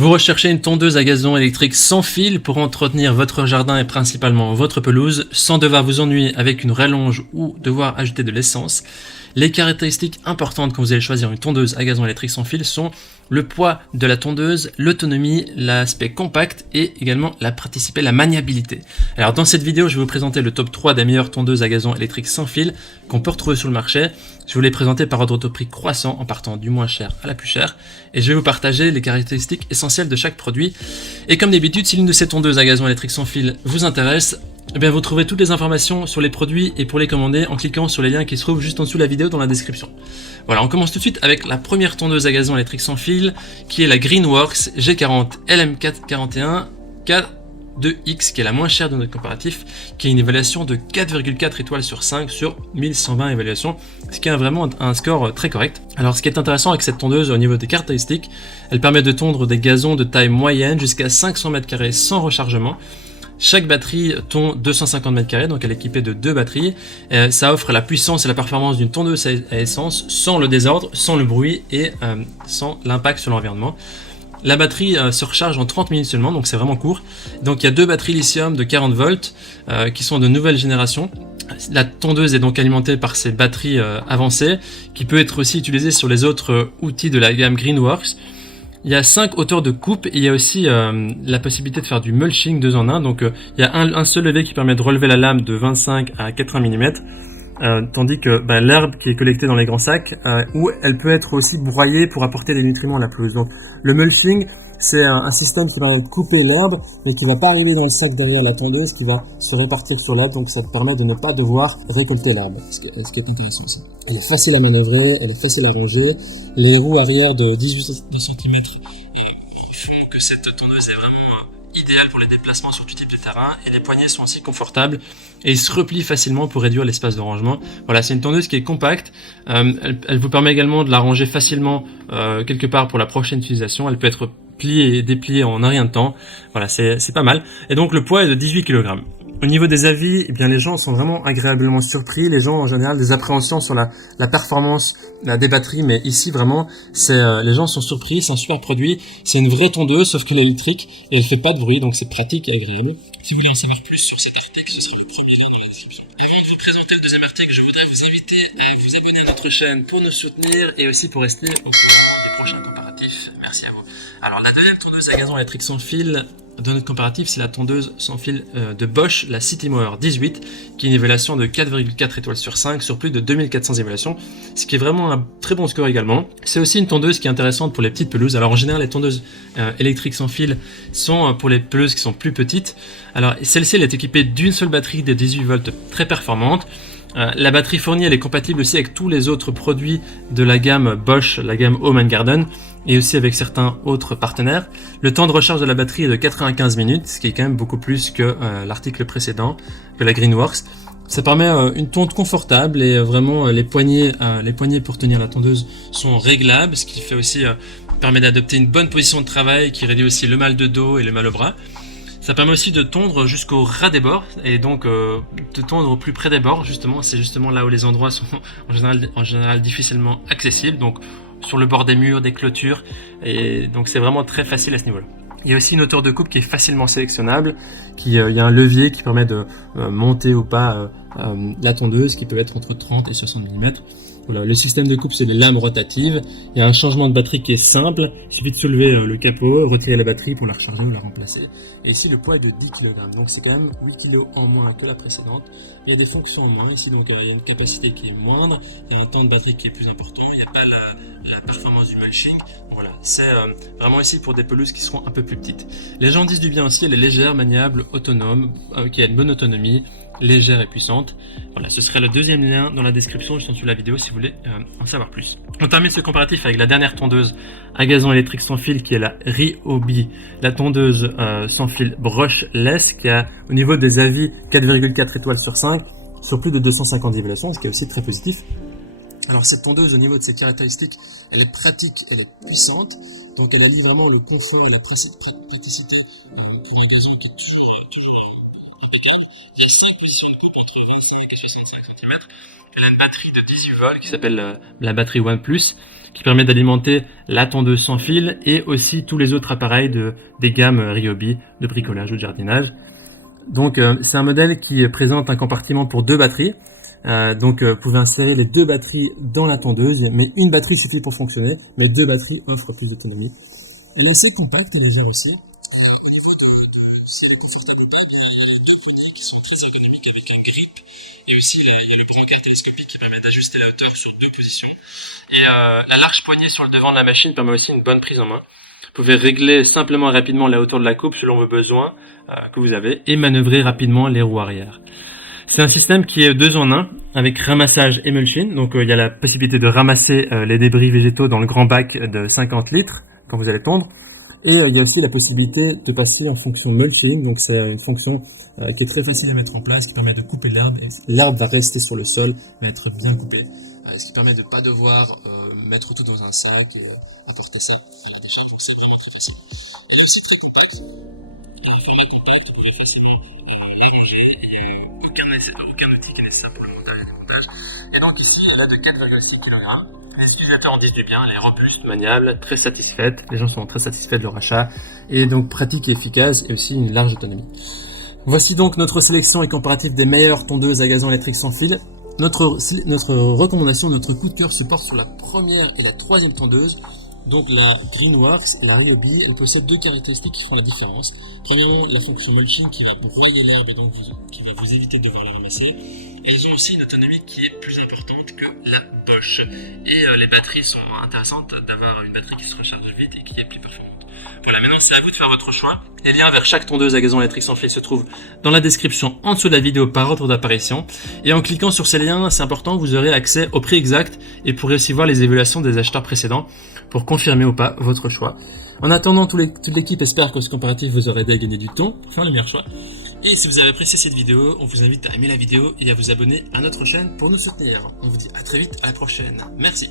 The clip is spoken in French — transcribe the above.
Vous recherchez une tondeuse à gazon électrique sans fil pour entretenir votre jardin et principalement votre pelouse, sans devoir vous ennuyer avec une rallonge ou devoir ajouter de l'essence. Les caractéristiques importantes quand vous allez choisir une tondeuse à gazon électrique sans fil sont le poids de la tondeuse, l'autonomie, l'aspect compact et également la praticité, la maniabilité. Alors dans cette vidéo, je vais vous présenter le top 3 des meilleures tondeuses à gazon électrique sans fil qu'on peut retrouver sur le marché. Je vous les présenter par ordre de prix croissant en partant du moins cher à la plus chère et je vais vous partager les caractéristiques essentielles de chaque produit. Et comme d'habitude, si l'une de ces tondeuses à gazon électrique sans fil vous intéresse, eh bien, vous trouverez toutes les informations sur les produits et pour les commander en cliquant sur les liens qui se trouvent juste en dessous de la vidéo dans la description. Voilà, on commence tout de suite avec la première tondeuse à gazon électrique sans fil qui est la Greenworks G40 LM441 K2X qui est la moins chère de notre comparatif, qui a une évaluation de 4,4 étoiles sur 5 sur 1120 évaluations, ce qui est vraiment un score très correct. Alors ce qui est intéressant avec cette tondeuse au niveau des caractéristiques, elle permet de tondre des gazons de taille moyenne jusqu'à 500 m² sans rechargement. Chaque batterie tond 250 m², donc elle est équipée de 2 batteries. Ça offre la puissance et la performance d'une tondeuse à essence sans le désordre, sans le bruit et sans l'impact sur l'environnement. La batterie se recharge en 30 minutes seulement, donc c'est vraiment court. Donc il y a 2 batteries lithium de 40 volts qui sont de nouvelle génération. La tondeuse est donc alimentée par ces batteries avancées qui peut être aussi utilisée sur les autres outils de la gamme Greenworks. Il y a 5 hauteurs de coupe et il y a aussi la possibilité de faire du mulching 2 en 1. Donc il y a un seul levier qui permet de relever la lame de 25 à 80 mm. Tandis que l'herbe qui est collectée dans les grands sacs, où elle peut être aussi broyée pour apporter des nutriments à la pelouse. Donc le mulching, c'est un système qui va couper l'herbe, mais qui va pas arriver dans le sac derrière la tondeuse, qui va se répartir sur l'herbe, donc ça te permet de ne pas devoir récolter l'herbe, ce qui est intéressant aussi. Elle est facile à manœuvrer, elle est facile à ranger, les roues arrière de 18 cm ils font que cette tondeuse est vraiment idéale pour les déplacements sur tout type de terrain, et les poignées sont aussi confortables et il se replie facilement pour réduire l'espace de rangement. Voilà, c'est une tondeuse qui est compacte, elle vous permet également de la ranger facilement quelque part pour la prochaine utilisation. Elle peut être pliée et dépliée en un rien de temps. Voilà, c'est pas mal. Et donc le poids est de 18 kg. Au niveau des avis, eh bien les gens sont vraiment agréablement surpris. Les gens en général des appréhensions sur la performance des batteries, mais ici vraiment, les gens sont surpris. C'est un super produit. C'est une vraie tondeuse, sauf que électrique et elle fait pas de bruit, donc c'est pratique et agréable. Si vous voulez en savoir plus sur cet article, ce sera le premier lien dans la description. Avant de vous présenter le deuxième article, je voudrais vous inviter à vous abonner à notre chaîne pour nous soutenir et aussi pour rester au courant des prochains comparatifs. Merci à vous. Alors la deuxième tondeuse à gazon électrique sans fil de notre comparatif, c'est la tondeuse sans fil de Bosch, la CityMower 18, qui a une évaluation de 4,4 étoiles sur 5 sur plus de 2400 évaluations, ce qui est vraiment un très bon score également. C'est aussi une tondeuse qui est intéressante pour les petites pelouses. Alors en général, les tondeuses électriques sans fil sont pour les pelouses qui sont plus petites. Alors celle-ci, elle est équipée d'une seule batterie de 18 volts très performante. La batterie fournie, elle est compatible aussi avec tous les autres produits de la gamme Bosch, la gamme Home & Garden, et aussi avec certains autres partenaires. Le temps de recharge de la batterie est de 95 minutes, ce qui est quand même beaucoup plus que l'article précédent, que la Greenworks. Ça permet une tonde confortable et vraiment les poignées pour tenir la tondeuse sont réglables, ce qui fait aussi permet d'adopter une bonne position de travail qui réduit aussi le mal de dos et le mal au bras. Ça permet aussi de tondre jusqu'au ras des bords et donc de tondre au plus près des bords. Justement, c'est justement là où les endroits sont en général difficilement accessibles, donc sur le bord des murs, des clôtures, et donc c'est vraiment très facile à ce niveau-là. Il y a aussi une hauteur de coupe qui est facilement sélectionnable, il y a un levier qui permet de monter ou pas la tondeuse, qui peut être entre 30 et 60 mm. Voilà, le système de coupe, c'est les lames rotatives. Il y a un changement de batterie qui est simple. Il suffit de soulever le capot, retirer la batterie pour la recharger ou la remplacer. Et ici, le poids est de 10 kg. Donc, c'est quand même 8 kg en moins que la précédente. Il y a des fonctions en moins ici. Donc, il y a une capacité qui est moindre. Il y a un temps de batterie qui est plus important. Il n'y a pas la performance du mulching. Voilà, c'est vraiment ici pour des pelouses qui seront un peu plus petites. Les gens disent du bien aussi. Elle est légère, maniable, autonome, qui a une bonne autonomie, légère et puissante. Voilà, ce serait le deuxième lien dans la description juste en dessous de la vidéo si vous voulez en savoir plus. On termine ce comparatif avec la dernière tondeuse à gazon électrique sans fil qui est la Ryobi, la tondeuse sans fil brushless qui a au niveau des avis 4,4 étoiles sur 5 sur plus de 250 évaluations, ce qui est aussi très positif. Alors cette tondeuse au niveau de ses caractéristiques, elle est pratique, elle est puissante, donc elle allie vraiment le confort et la praticité pour un gazon qui est toujours impeccable. Il y a 5 positions de coupe entre 25 et 65 cm. Elle a une batterie de 18 volts qui s'appelle la batterie OnePlus, qui permet d'alimenter la tondeuse sans fil et aussi tous les autres appareils des gammes Ryobi de bricolage ou de jardinage. Donc c'est un modèle qui présente un compartiment pour 2 batteries. Vous pouvez insérer les 2 batteries dans la tondeuse, mais une batterie suffit pour fonctionner, mais 2 batteries offrent plus d'autonomie. Elle est assez compacte et légère aussi. Et aussi il y a le brancard télescopique qui permet d'ajuster la hauteur sur 2 positions. Et la large poignée sur le devant de la machine permet aussi une bonne prise en main. Vous pouvez régler simplement et rapidement la hauteur de la coupe selon vos besoins que vous avez et manœuvrer rapidement les roues arrière. C'est un système qui est 2 en 1 avec ramassage et mulching. Donc il y a la possibilité de ramasser les débris végétaux dans le grand bac de 50 litres quand vous allez tondre. Et il y a aussi la possibilité de passer en fonction mulching. Donc c'est une fonction qui est très facile à mettre en place, qui permet de couper l'herbe. L'herbe va rester sur le sol, va être bien coupée. Ce qui permet de ne pas devoir mettre tout dans un sac et apporter ça. Aucun outil qui est nécessaire pour le montage et le démontage. Et donc ici, elle est de 4,6 kg. Les utilisateurs en disent du bien, elle est robuste, maniable, très satisfaite. Les gens sont très satisfaits de leur achat. Et donc pratique et efficace et aussi une large autonomie. Voici donc notre sélection et comparatif des meilleures tondeuses à gazon électrique sans fil. Notre recommandation, notre coup de cœur se porte sur la première et la troisième tondeuse. Donc la Greenworks, la Ryobi, elle possède 2 caractéristiques qui font la différence. Premièrement, la fonction mulching qui va broyer l'herbe et donc qui va vous éviter de devoir la ramasser. Et ils ont aussi une autonomie qui est plus importante que la Bosch. Et les batteries sont intéressantes d'avoir une batterie qui se recharge vite et qui est plus performante. Voilà, maintenant c'est à vous de faire votre choix. Les liens vers chaque tondeuse à gazon électrique sans fil se trouvent dans la description en dessous de la vidéo par ordre d'apparition. Et en cliquant sur ces liens, c'est important, vous aurez accès au prix exact et pourrez aussi voir les évaluations des acheteurs précédents pour confirmer ou pas votre choix. En attendant, toute l'équipe espère que ce comparatif vous aura aidé à gagner du temps pour faire le meilleur choix. Et si vous avez apprécié cette vidéo, on vous invite à aimer la vidéo et à vous abonner à notre chaîne pour nous soutenir. On vous dit à très vite, à la prochaine. Merci.